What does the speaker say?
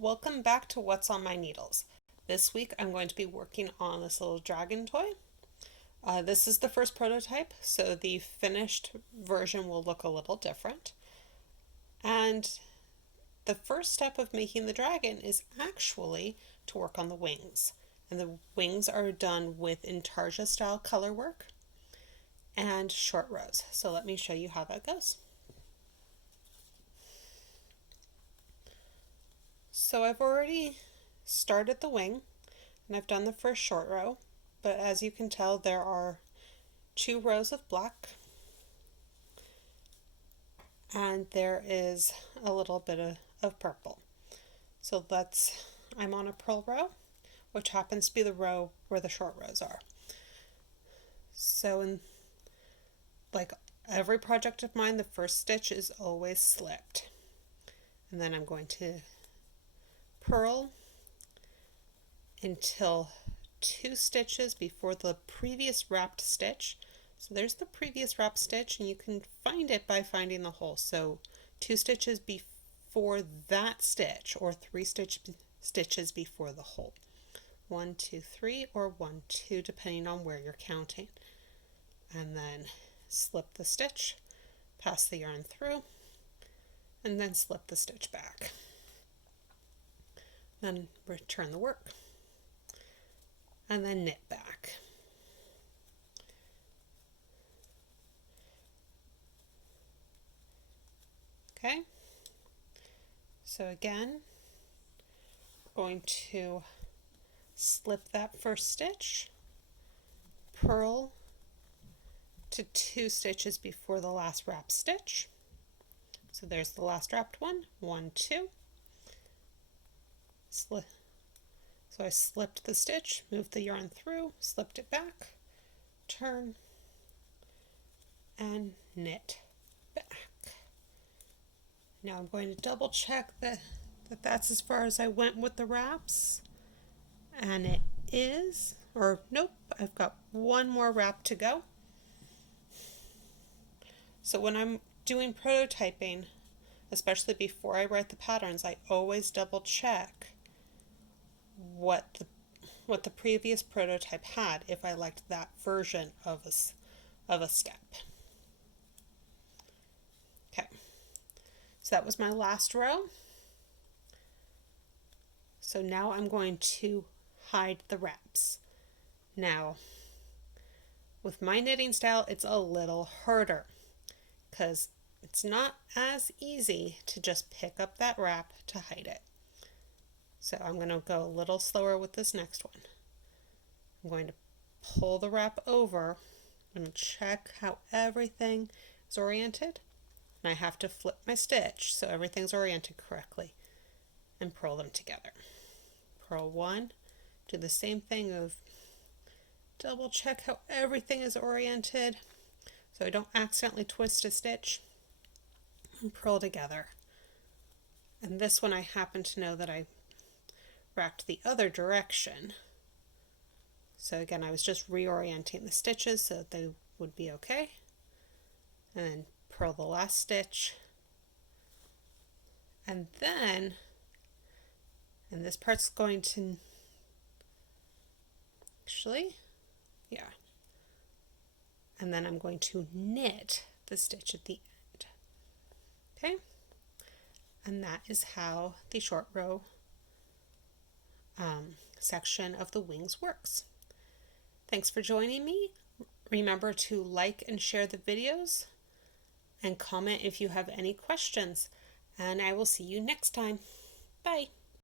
Welcome back to What's on My Needles. This week I'm going to be working on this little dragon toy. This is the first prototype, so the finished version will look a little different. And the first step of making the dragon is actually to work on the wings. And the wings are done with Intarsia style color work and short rows. So let me show you how that goes. So I've already started the wing and I've done the first short row, but as you can tell there are 2 rows of black and there is a little bit of purple. So I'm on a purl row, which happens to be the row where the short rows are. So in like every project of mine, the first stitch is always slipped. And then I'm going to purl until 2 stitches before the previous wrapped stitch. So there's the previous wrapped stitch and you can find it by finding the hole. So 2 stitches before that stitch, or 3 stitches before the hole. 1, 2, 3, or 1, 2, depending on where you're counting. And then slip the stitch, pass the yarn through, and then slip the stitch back. Then return the work and then knit back. Okay, so again, going to slip that first stitch, purl to 2 stitches before the last wrap stitch. So there's the last wrapped one, 1, 2. So I slipped the stitch, moved the yarn through, slipped it back, turn, and knit back. Now I'm going to double check that's as far as I went with the wraps. And it is, or nope, I've got 1 more wrap to go. So when I'm doing prototyping, especially before I write the patterns, I always double check what the previous prototype had, if I liked that version of a step. Okay, so that was my last row. So now I'm going to hide the wraps. Now, with my knitting style, it's a little harder because it's not as easy to just pick up that wrap to hide it. So I'm going to go a little slower with this next one. I'm going to pull the wrap over and check how everything is oriented. And I have to flip my stitch so everything's oriented correctly and purl them together. Purl 1, do the same thing of double check how everything is oriented so I don't accidentally twist a stitch, and purl together. And this one I happen to know that I wrapped the other direction. So again, I was just reorienting the stitches so that they would be okay. And then purl the last stitch. And then, and this part's going to, yeah. And then I'm going to knit the stitch at the end. Okay? And that is how the short row section of the wings works. Thanks for joining me. Remember to like and share the videos and comment if you have any questions. And I will see you next time. Bye.